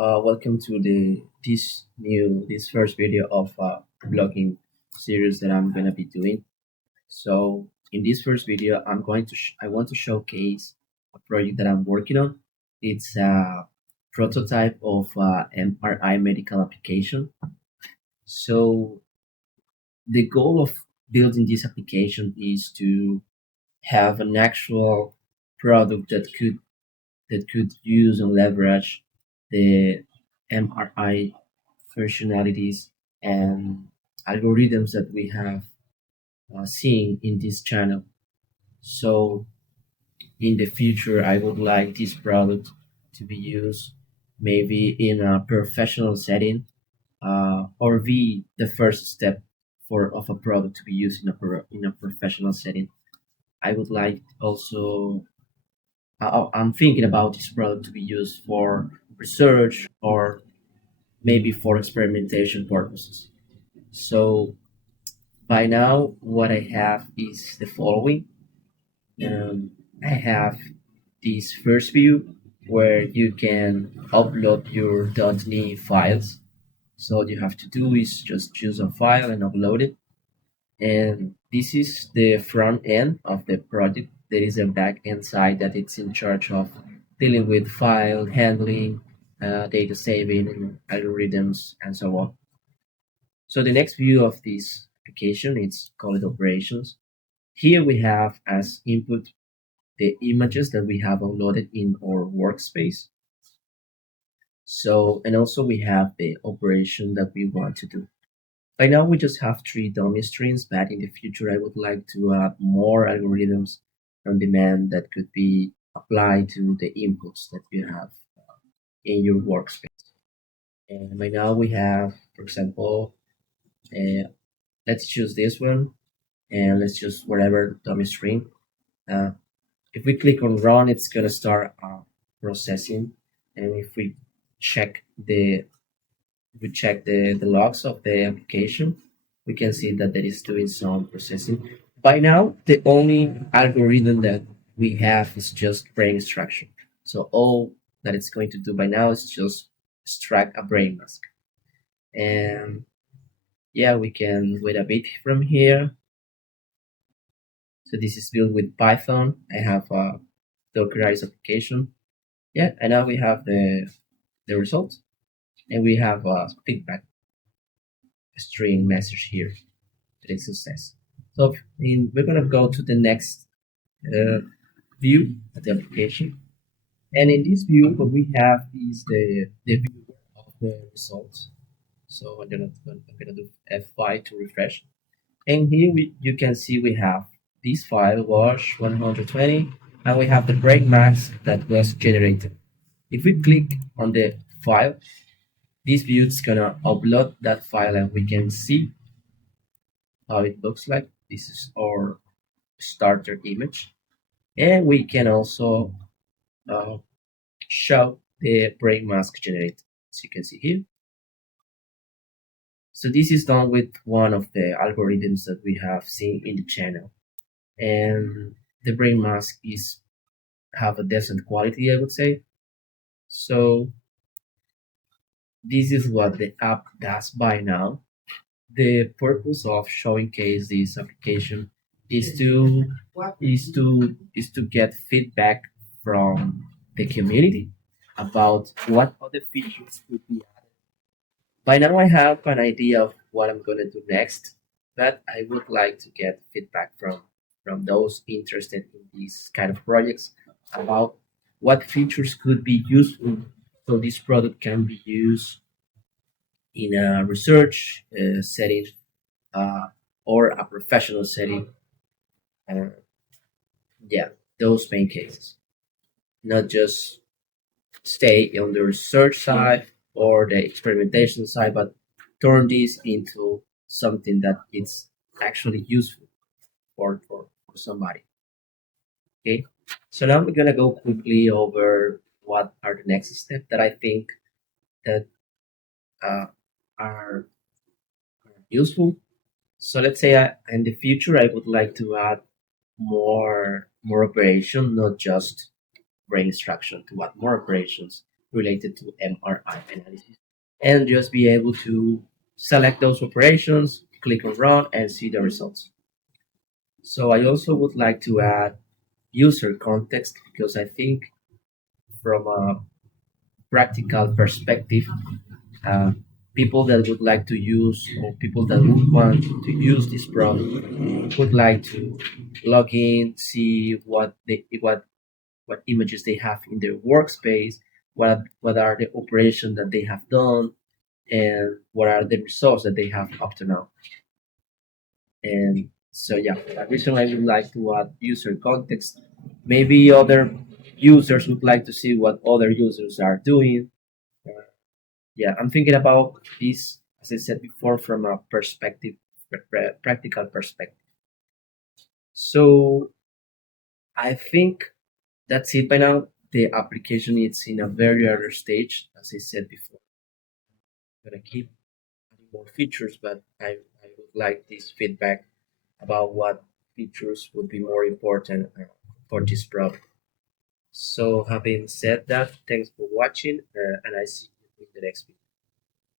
Welcome to this first video of blogging series that I'm gonna be doing. So in this first video, I want to showcase a project that I'm working on. It's a prototype of MRI medical application. So the goal of building this application is to have an actual product that could use and leverage the MRI functionalities and algorithms that we have seen in this channel. So in the future, I would like this product to be used maybe in a professional setting, or be the first step for of a product to be used in a professional setting. I would like also I'm thinking about this product to be used for research or maybe for experimentation purposes. So by now, what I have is the following. I have this first view where you can upload your .NET files. So all you have to do is just choose a file and upload it. And this is the front end of the project. There is a back end side that it's in charge of dealing with file handling, data saving, and algorithms, and so on. So the next view of this application is called operations. Here we have as input the images that we have uploaded in our workspace. So, and also we have the operation that we want to do. By now, we just have three dummy strings, but in the future, I would like to add more algorithms on demand that could be applied to the inputs that you have in your workspace. And by now, we have, for example, let's choose this one, and let's choose whatever dummy string. Uh, if we click on run, it's gonna start processing, and if check the we check the logs of the application, we can see that it is doing some processing. By now, the only algorithm that we have is just brain extraction. So all that it's going to do by now is just extract a brain mask. And yeah, we can wait a bit from here. So this is built with Python. I have a Dockerized application. Yeah, and now we have the results, and we have a feedback string message here. It success. So we're gonna go to the next uh, view of the application, and in this view, what we have is the view of the results. So I'm gonna do F5 to refresh, and here you can see we have this file wash 120, and we have the break max that was generated. If we click on the file, this view is gonna upload that file, and we can see how it looks like. This is our starter image, and we can also uh, show the brain mask generated, as you can see here. So this is done with one of the algorithms that we have seen in the channel, and the brain mask is have a decent quality, I would say. So this is what the app does by now. The purpose of Showingcase this application is to get feedback from the community about what other features could be added. By now, I have an idea of what I'm gonna do next, but I would like to get feedback from those interested in these kind of projects about what features could be useful so this product can be used in a research setting, uh, or a professional setting. Uh, yeah, those main cases, not just stay on the research side or the experimentation side, but turn this into something that it's actually useful for somebody. Okay, so now we're gonna go quickly over what are the next steps that I think that uh, are useful. So let's say in the future I would like to add more operation, not just brain instruction, to add more operations. related to MRI analysis, and just be able to select those operations, click on run, and see the results. So I also would like to add user context because I think from a practical perspective, uh, people that would like to use or people that would want to use this product would like to log in, see what images they have in their workspace, what are the operations that they have done, and what are the results that they have up to now. And so yeah, additionally, I would like to add user context. Maybe other users would like to see what other users are doing. Uh, yeah, I'm thinking about this, as I said before, from a perspective, practical perspective. So I think that's it by now. The application is in a very early stage, as I said before. I'm gonna keep adding more features, but I would like this feedback about what features would be more important for this product. So, having said that, thanks for watching, and I see you in the next video.